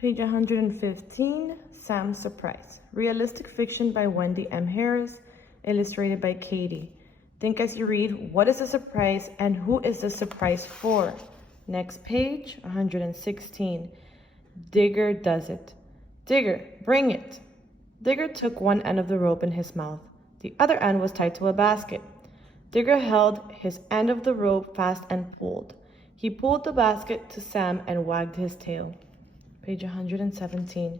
Page 115, Sam's Surprise. Realistic fiction by Wendy M. Harris, illustrated by Katie. Think as you read, what is the surprise and who is the surprise for? Next page, 116. Digger does it. Digger, bring it. Digger took one end of the rope in his mouth. The other end was tied to a basket. Digger held his end of the rope fast and pulled. He pulled the basket to Sam and wagged his tail. Page 117.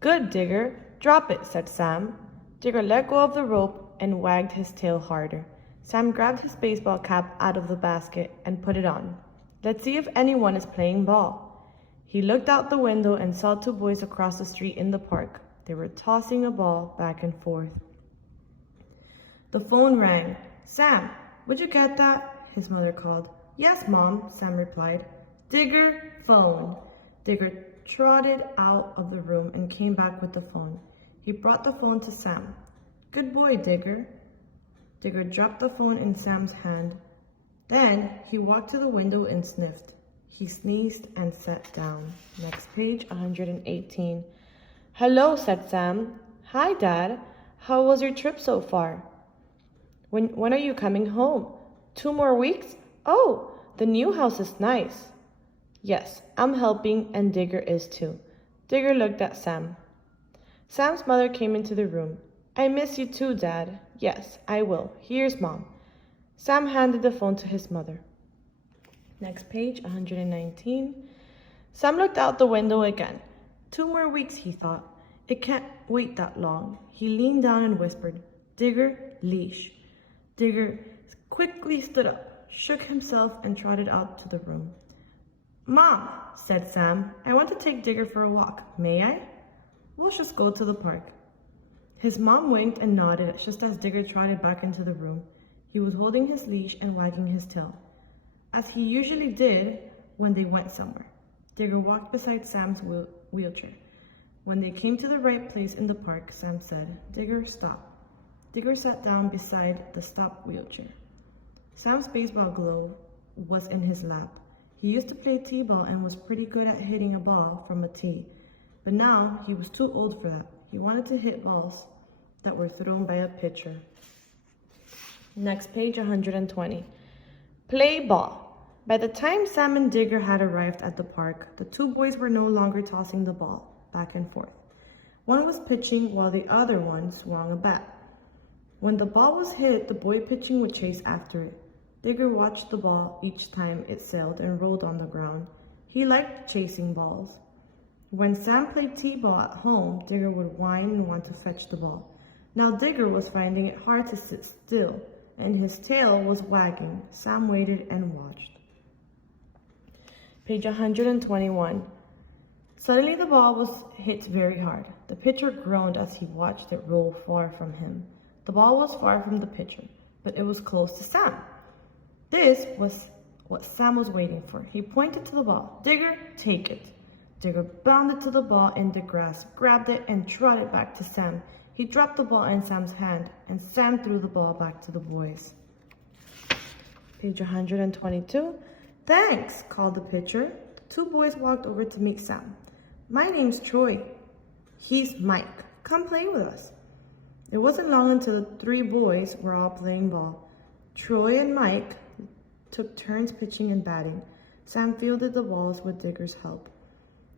Good, Digger. Drop it, said Sam. Digger let go of the rope and wagged his tail harder. Sam grabbed his baseball cap out of the basket and put it on. Let's see if anyone is playing ball. He looked out the window and saw two boys across the street in the park. They were tossing a ball back and forth. The phone rang. Sam, would you get that? His mother called. Yes, Mom, Sam replied. Digger, phone. Digger trotted out of the room and came back with the phone. He brought the phone to Sam. Good boy, Digger. Digger dropped the phone in Sam's hand. Then he walked to the window and sniffed. He sneezed and sat down. Next page, 118. Hello, said Sam. Hi, Dad. How was your trip so far? When are you coming home? 2 more weeks? Oh, the new house is nice. Yes, I'm helping and Digger is too. Digger looked at Sam. Sam's mother came into the room. I miss you too, Dad. Yes, I will. Here's Mom. Sam handed the phone to his mother. Next page, 119. Sam looked out the window again. 2 more weeks, he thought. It can't wait that long. He leaned down and whispered, Digger, leash. Digger quickly stood up, shook himself, and trotted out to the room. Mom, said Sam, I want to take Digger for a walk. May I? We'll just go to the park. His mom winked and nodded just as Digger trotted back into the room. He was holding his leash and wagging his tail, as he usually did when they went somewhere. Digger walked beside Sam's wheelchair. When they came to the right place in the park, Sam said, Digger, stop. Digger sat down beside the stopped wheelchair. Sam's baseball glove was in his lap. He used to play t-ball and was pretty good at hitting a ball from a tee, but now he was too old for that. He wanted to hit balls that were thrown by a pitcher. Next page, 120. Play ball. By the time Sam and Digger had arrived at the park, the two boys were no longer tossing the ball back and forth. One was pitching while the other one swung a bat. When the ball was hit, the boy pitching would chase after it. Digger watched the ball each time it sailed and rolled on the ground. He liked chasing balls. When Sam played t-ball at home, Digger would whine and want to fetch the ball. Now Digger was finding it hard to sit still, and his tail was wagging. Sam waited and watched. Page 121. Suddenly the ball was hit very hard. The pitcher groaned as he watched it roll far from him. The ball was far from the pitcher, but it was close to Sam. This was what Sam was waiting for. He pointed to the ball. Digger, take it. Digger bounded to the ball in the grass, grabbed it, and trotted back to Sam. He dropped the ball in Sam's hand, and Sam threw the ball back to the boys. Page 122. Thanks, called the pitcher. The two boys walked over to meet Sam. My name's Troy. He's Mike. Come play with us. It wasn't long until the 3 boys were all playing ball. Troy and Mike took turns pitching and batting. Sam fielded the balls with Digger's help.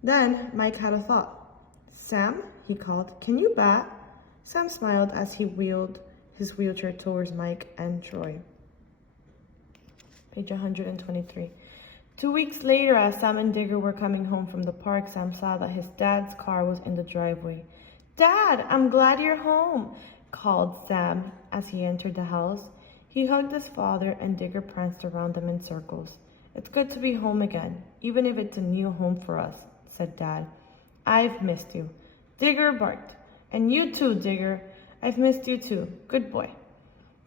Then Mike had a thought. Sam, he called, can you bat? Sam smiled as he wheeled his wheelchair towards Mike and Troy. Page 123. 2 weeks later, as Sam and Digger were coming home from the park, Sam saw that his dad's car was in the driveway. Dad, I'm glad you're home, called Sam as he entered the house. He hugged his father and Digger pranced around them in circles. It's good to be home again, even if it's a new home for us, said Dad. I've missed you. Digger barked. And you too, Digger. I've missed you too. Good boy.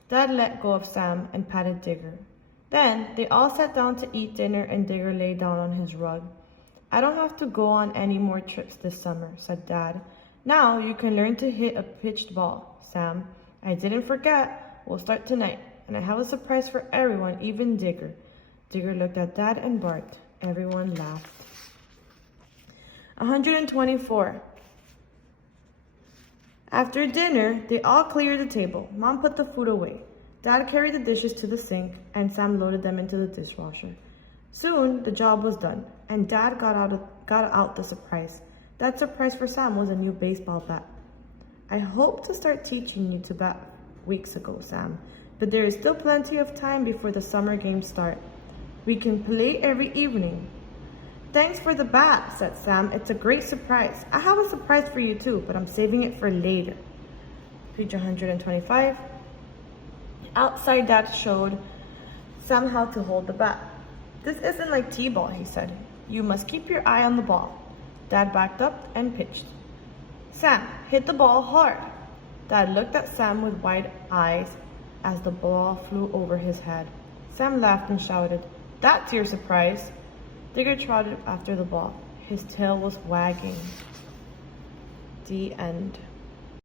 Dad let go of Sam and patted Digger. Then they all sat down to eat dinner and Digger lay down on his rug. I don't have to go on any more trips this summer, said Dad. Now you can learn to hit a pitched ball, Sam. I didn't forget. We'll start tonight. And I have a surprise for everyone, even Digger. Digger looked at Dad and barked. Everyone laughed. 124. After dinner, they all cleared the table. Mom put the food away. Dad carried the dishes to the sink, and Sam loaded them into the dishwasher. Soon, the job was done, and Dad got out the surprise. That surprise for Sam was a new baseball bat. I hoped to start teaching you to bat weeks ago, Sam, but there is still plenty of time before the summer games start. We can play every evening. Thanks for the bat, said Sam. It's a great surprise. I have a surprise for you too, but I'm saving it for later. Page 125. Outside, Dad showed Sam how to hold the bat. This isn't like t-ball, he said. You must keep your eye on the ball. Dad backed up and pitched. Sam, hit the ball hard. Dad looked at Sam with wide eyes as the ball flew over his head. Sam laughed and shouted, That's your surprise. Digger trotted after the ball. His tail was wagging. The end.